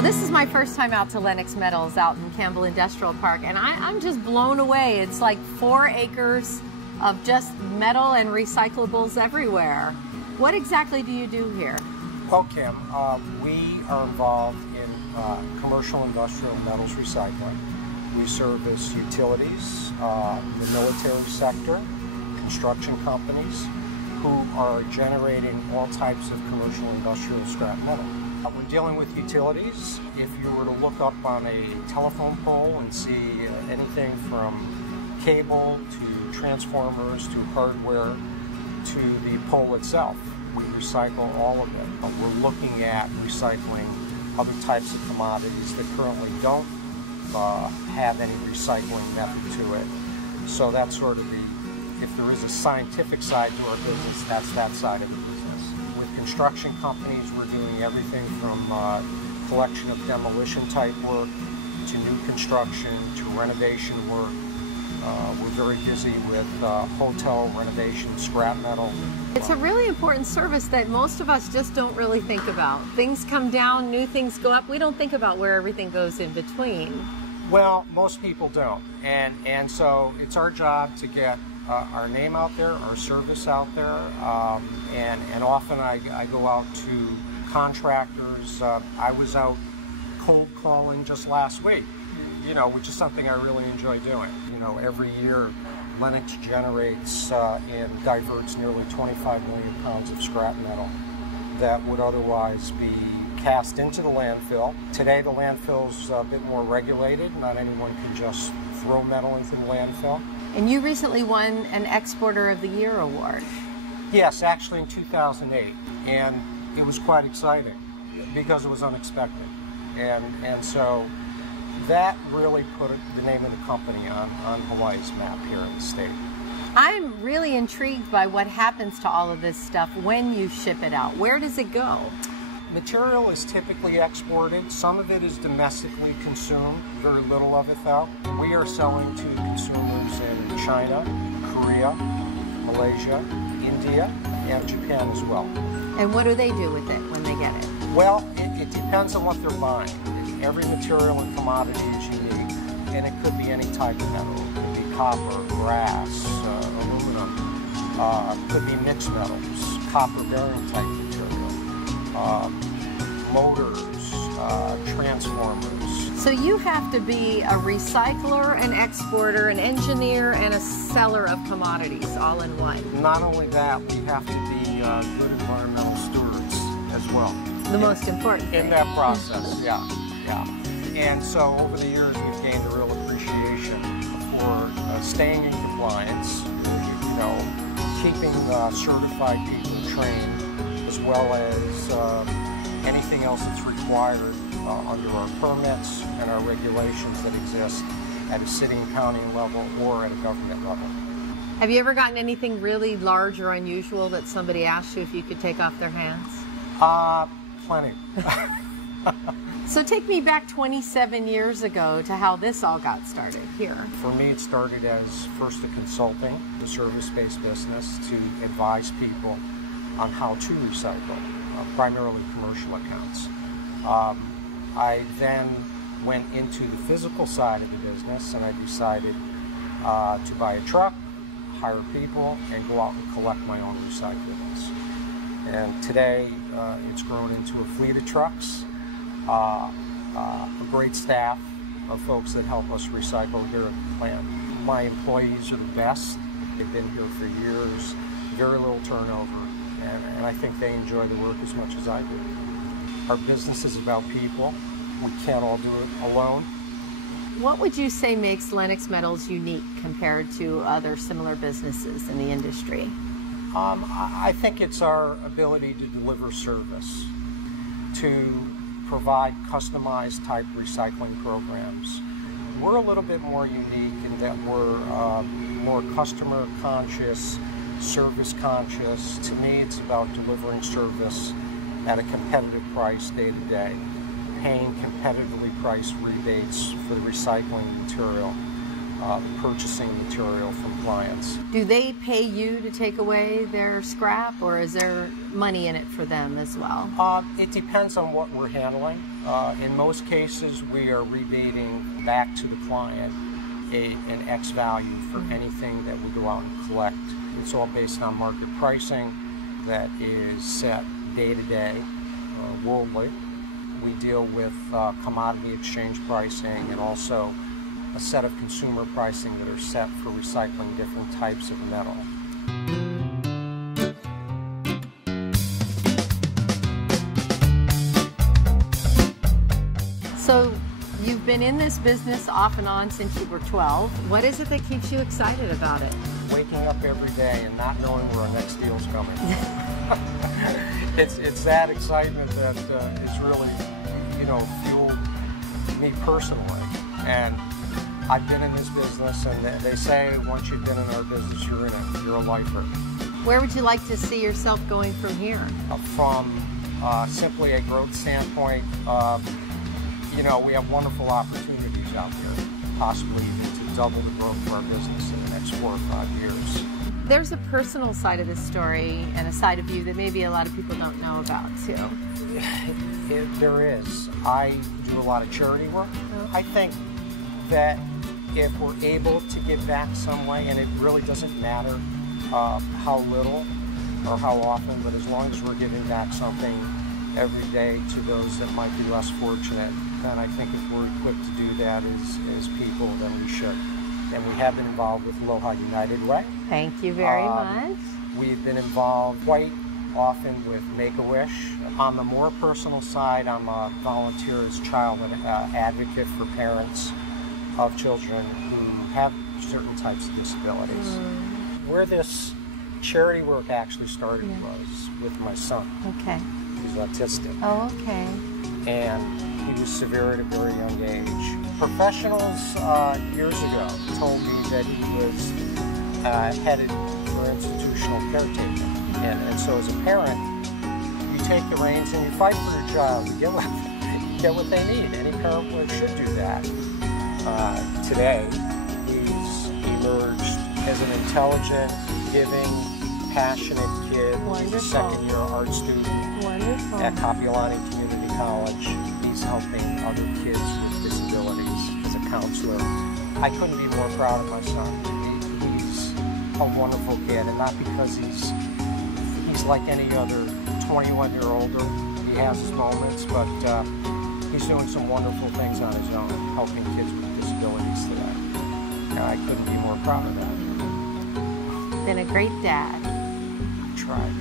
Well, this is my first time out to Lenox Metals out in Campbell Industrial Park, and I'm just blown away. It's like 4 acres of just metal and recyclables everywhere. What exactly do you do here? Well, Kim, we are involved in commercial industrial metals recycling. We service utilities, the military sector, construction companies who are generating all types of commercial industrial scrap metal. When dealing with utilities, if you were to look up on a telephone pole and see anything from cable to transformers to hardware to the pole itself, we recycle all of it. But we're looking at recycling other types of commodities that currently don't have any recycling method to it. So that's sort of if there is a scientific side to our business, that's that side of the business. With construction companies, we're doing everything from collection of demolition type work to new construction to renovation work. We're very busy with hotel renovation, scrap metal. It's a really important service that most of us just don't really think about. Things come down, new things go up. We don't think about where everything goes in between. Well, most people don't. And so it's our job to get our name out there, our service out there, and often I go out to contractors. I was out cold calling just last week, which is something I really enjoy doing. Every year Lenox generates and diverts nearly 25 million pounds of scrap metal that would otherwise be cast into the landfill. Today the landfill's a bit more regulated. Not anyone can just throw metal into the landfill. And you recently won an Exporter of the Year award. Yes, actually in 2008, and it was quite exciting because it was unexpected, and so that really put the name of the company on Hawaii's map here in the state. I'm really intrigued by what happens to all of this stuff when you ship it out. Where does it go? Material is typically exported. Some of it is domestically consumed, very little of it though. We are selling to consumers in China, Korea, Malaysia, India, and Japan as well. And what do they do with it when they get it? Well, it depends on what they're buying. Every material and commodity is unique, and it could be any type of metal. It could be copper, brass, aluminum, could be mixed metals, copper-bearing type material, motors, transformers. So you have to be a recycler, an exporter, an engineer, and a seller of commodities all in one. Not only that, we have to be good environmental stewards as well. The most important thing. In that process, yeah. And so over the years, we've gained a real appreciation for staying in compliance, keeping certified people trained, as well as anything else that's required under our permits and our regulations that exist at a city and county level or at a government level. Have you ever gotten anything really large or unusual that somebody asked you if you could take off their hands? Plenty. So take me back 27 years ago to how this all got started here. For me, it started as first a consulting, a service-based business to advise people on how to recycle, primarily commercial accounts. I then went into the physical side of the business, and I decided to buy a truck, hire people, and go out and collect my own recyclables. And today, it's grown into a fleet of trucks, a great staff of folks that help us recycle here at the plant. My employees are the best. They've been here for years, very little turnover, and I think they enjoy the work as much as I do. Our business is about people. We can't all do it alone. What would you say makes Lenox Metals unique compared to other similar businesses in the industry? I think it's our ability to deliver service, to provide customized type recycling programs. We're a little bit more unique in that we're more customer conscious, service conscious. To me, it's about delivering service at a competitive price day to day, paying competitively priced rebates for the recycling material, purchasing material from clients. Do they pay you to take away their scrap, or is there money in it for them as well? It depends on what we're handling. In most cases, we are rebating back to the client an X value for anything that we go out and collect. It's all based on market pricing that is set day to day, worldly. We deal with commodity exchange pricing and also a set of consumer pricing that are set for recycling different types of metal. So you've been in this business off and on since you were 12. What is it that keeps you excited about it? Waking up every day and not knowing where our next deal's coming from. It's that excitement that it's really, fueled me personally. And I've been in this business, and they say once you've been in our business, you're in it. You're a lifer. Where would you like to see yourself going from here? From simply a growth standpoint, we have wonderful opportunities out there, possibly even to double the growth of our business in the next 4 or 5 years. There's a personal side of this story and a side of you that maybe a lot of people don't know about, too. There is. I do a lot of charity work. I think that if we're able to give back some way, and it really doesn't matter how little or how often, but as long as we're giving back something every day to those that might be less fortunate, then I think if we're equipped to do that as people, then we should. And we have been involved with Aloha United Way. Thank you very much. We've been involved quite often with Make-A-Wish. On the more personal side, I'm a volunteer as child advocate for parents of children who have certain types of disabilities. Where this charity work actually started was with my son. Okay. He's autistic. Oh, okay. And he was severe at a very young age. Professionals years ago told me that he was headed for institutional caretaking. And so as a parent, you take the reins and you fight for your child. You get what they need. Any parent should do that. Today, he's emerged as an intelligent, giving, passionate kid. Wonderful. He's a second-year art student at Kapiolani Community College. He's helping other kids with disabilities as a counselor. I couldn't be more proud of my son. He's a wonderful kid, and not because he's like any other 21-year-old. He has his moments, but he's doing some wonderful things on his own, helping kids with disabilities today. And I couldn't be more proud of that. Been a great dad. I tried.